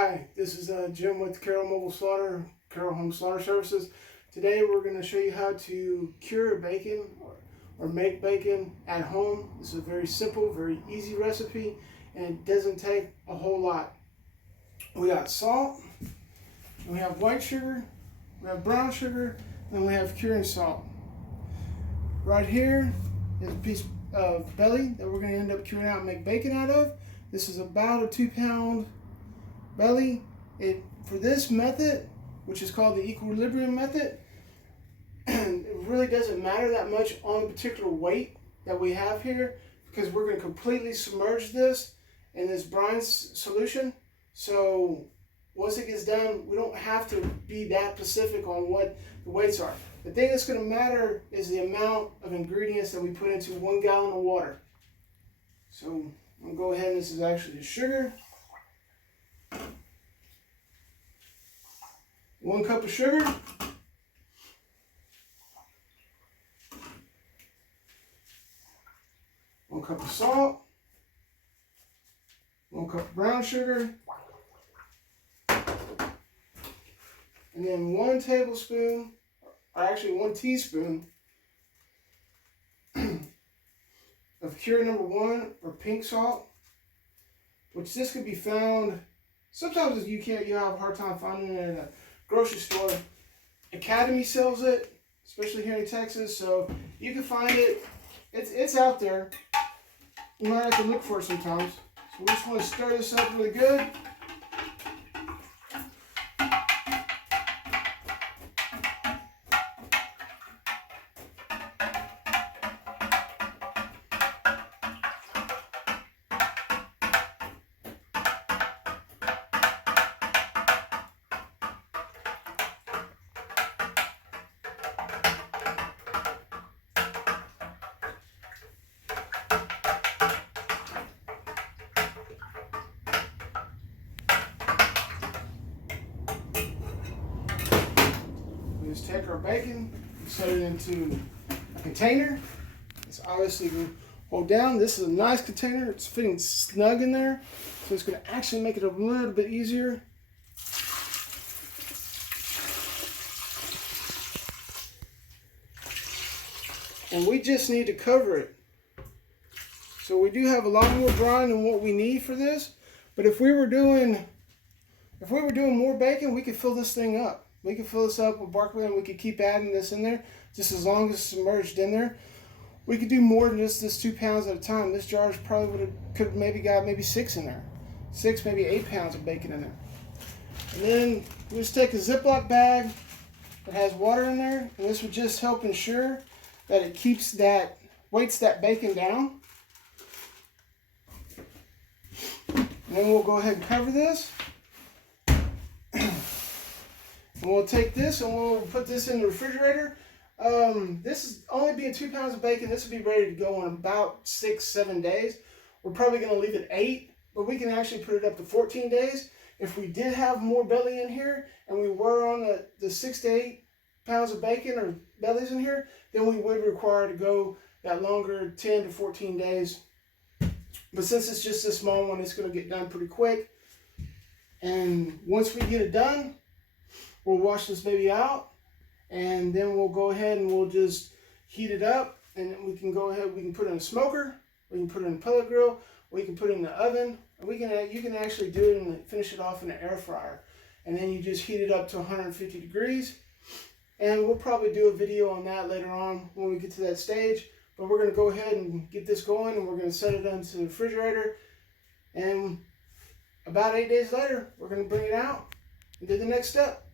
Hi, this is Jim with Carroll Mobile Slaughter, Carroll Home Slaughter Services. Today we're going to show you how to cure bacon or make bacon at home. This is a very simple, very easy recipe, and it doesn't take a whole lot. We got salt, and we have white sugar, we have brown sugar, and we have curing salt. Right here is a piece of belly that we're going to end up curing out and make bacon out of. This is about a 2-pound belly. For this method, which is called the equilibrium method, it really doesn't matter that much on the particular weight that we have here, because we're going to completely submerge this in this brine solution. So once it gets done, we don't have to be that specific on what the weights are. The thing that's going to matter is the amount of ingredients that we put into 1 gallon of water. So I'm going to go ahead, and this is actually the sugar. 1 cup of sugar. 1 cup of salt. 1 cup of brown sugar. And then 1 tablespoon, or actually 1 teaspoon of cure number 1 or pink salt, which this could be found, sometimes you have a hard time finding it at a grocery store. Academy sells it, especially here in Texas, so you can find it. It's out there. You might have to look for it sometimes. So we just want to stir this up really good. Just take our bacon, set it into a container. It's obviously going to hold down. This is a nice container. It's fitting snug in there, so it's going to actually make it a little bit easier. And we just need to cover it. So we do have a lot more brine than what we need for this, but if we were doing more bacon, we could fill this thing up. We could fill this up with bark and we could keep adding this in there just as long as it's submerged in there. We could do more than just this 2 pounds at a time. This jar probably could have maybe got 6 in there. 6, maybe 8 pounds of bacon in there. And then we just take a Ziploc bag that has water in there, and this would just help ensure that it keeps weights that bacon down. And then we'll go ahead and cover this. And we'll take this and we'll put this in the refrigerator. This is only being 2 pounds of bacon. This will be ready to go in about 6-7 days. We're probably going to leave it 8, but we can actually put it up to 14 days. If we did have more belly in here and we were on the 6 to 8 pounds of bacon or bellies in here, then we would require to go that longer, 10 to 14 days. But since it's just a small one, it's going to get done pretty quick. And once we get it done, we'll wash this baby out, and then we'll go ahead and we'll just heat it up, and we can go ahead, we can put it in a smoker, we can put it in a pellet grill, we can put it in the oven, and you can actually do it and finish it off in an air fryer. And then you just heat it up to 150 degrees. And we'll probably do a video on that later on when we get to that stage. But we're going to go ahead and get this going, and we're going to set it into the refrigerator. And about 8 days later, we're going to bring it out and do the next step.